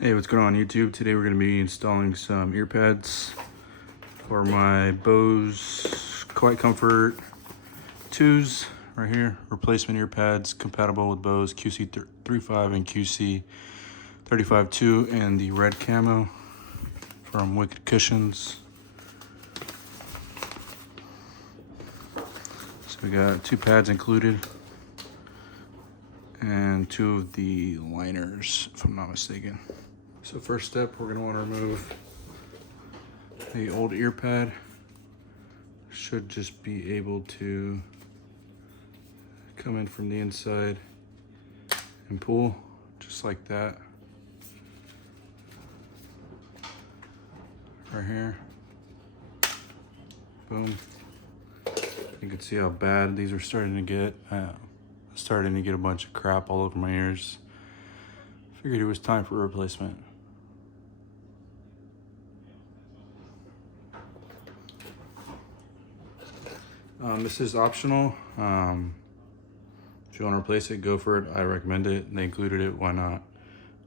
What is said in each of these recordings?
Hey, what's going on YouTube? Today we're going to be installing some Earpads for my Bose Quiet Comfort 2s right here. Replacement Earpads compatible with Bose QC35 and QC35-2 and the red camo from Wicked Cushions. So we got 2 pads included and 2 of the liners, if I'm not mistaken. So first step, we're gonna wanna remove the old ear pad. Should just be able to come in from the inside and pull, just like that. Right here, boom. You can see how bad these are starting to get. Starting to get a bunch of crap all over my ears. Figured it was time for a replacement. This is optional. If you want to replace it, go for it. I recommend it. They included it. Why not?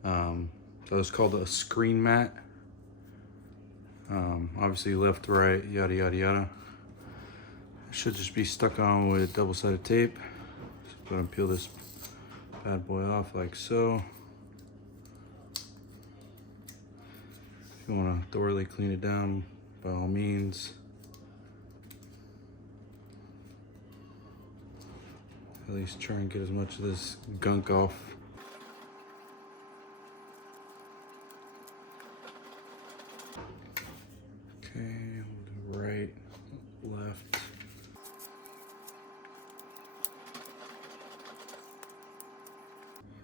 So it's called a screen mat. Obviously left, right, yada, yada, yada. It should just be stuck on with double-sided tape. So I'm going to peel this bad boy off like so. If you want to thoroughly clean it down, by all means. At least try and get as much of this gunk off. Okay, we'll do right, left.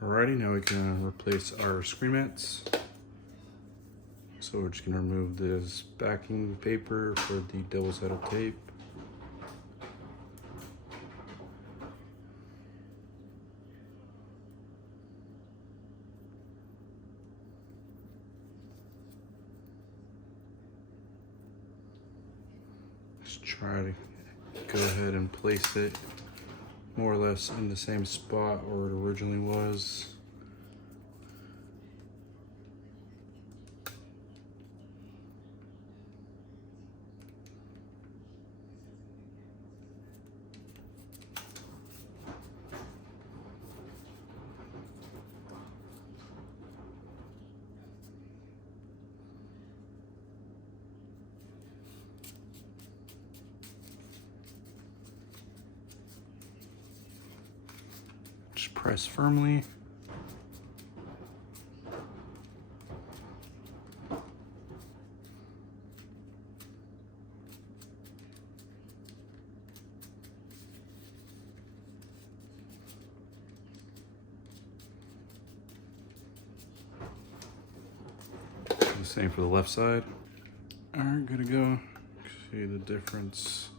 Alrighty, now we can replace our screen mats. So we're just gonna remove this backing paper for the double-sided tape. Just try to go ahead and place it more or less in the same spot where it originally was. Just press firmly. The same for the left side. All right, good to go. See the difference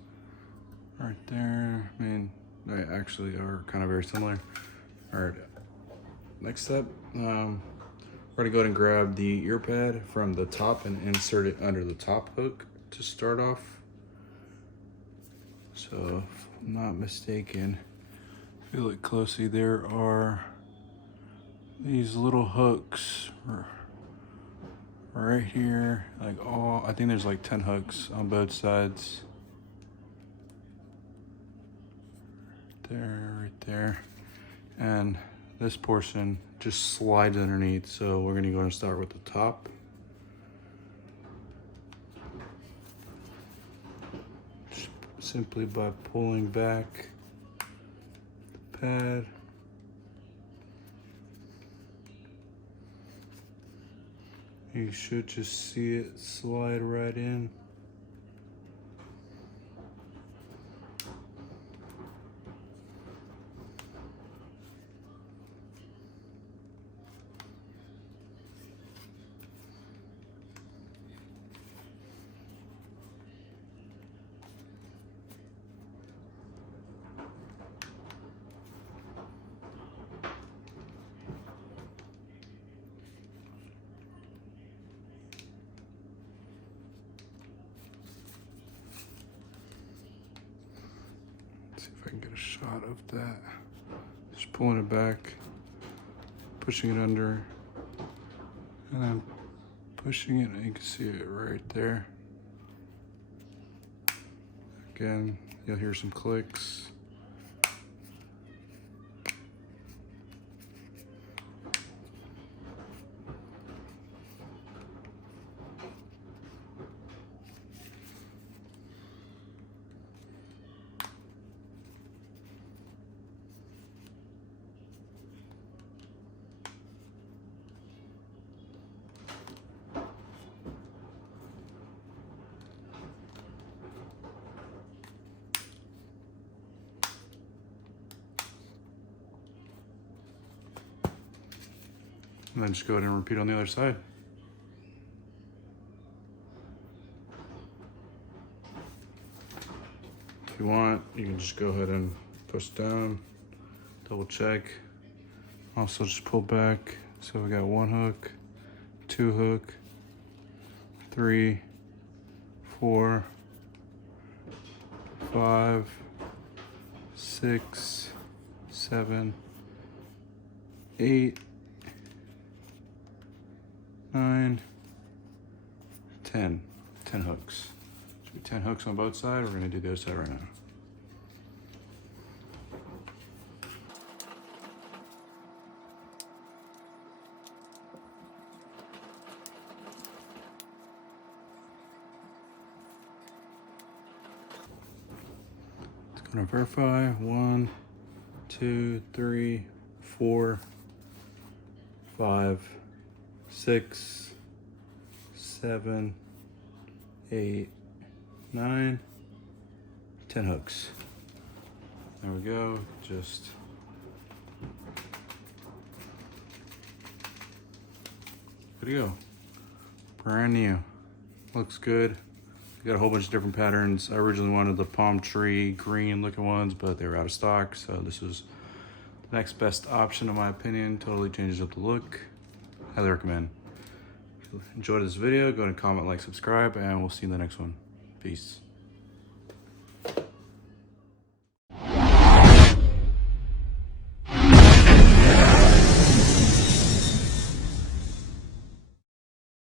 right there. I mean, they actually are kind of very similar. All right, next step, we're gonna go ahead and grab the ear pad from the top and insert it under the top hook to start off. So if I'm not mistaken, if you look closely, there are these little hooks right here, like I think there's like 10 hooks on both sides. There, right there. And this portion just slides underneath. So we're gonna go and start with the top. Just simply by pulling back the pad. You should just see it slide right in. See if I can get a shot of that. Just pulling it back, pushing it under, And I'm pushing it, and you can see it right there. Again, you'll hear some clicks. And then just go ahead and repeat on the other side. If you want, you can just go ahead and push down, double check. Also just pull back. So we got 1 hook, 2 hook, 3, 4, 5, 6, 7, 8, 9, 10. 10 hooks. Should be 10 hooks on both sides. We're gonna do the other side right now. It's gonna verify. 1, 2, 3, 4, 5, 6, 7, 8, 9, 10 hooks. There we go. Just good to go. Brand new. Looks good. We got a whole bunch of different patterns. I originally wanted the palm tree green looking ones, but they were out of stock. So this is the next best option in my opinion. Totally changes up the look. Highly recommend. If you enjoyed this video, go ahead and comment, like, subscribe, and we'll see you in the next one. Peace.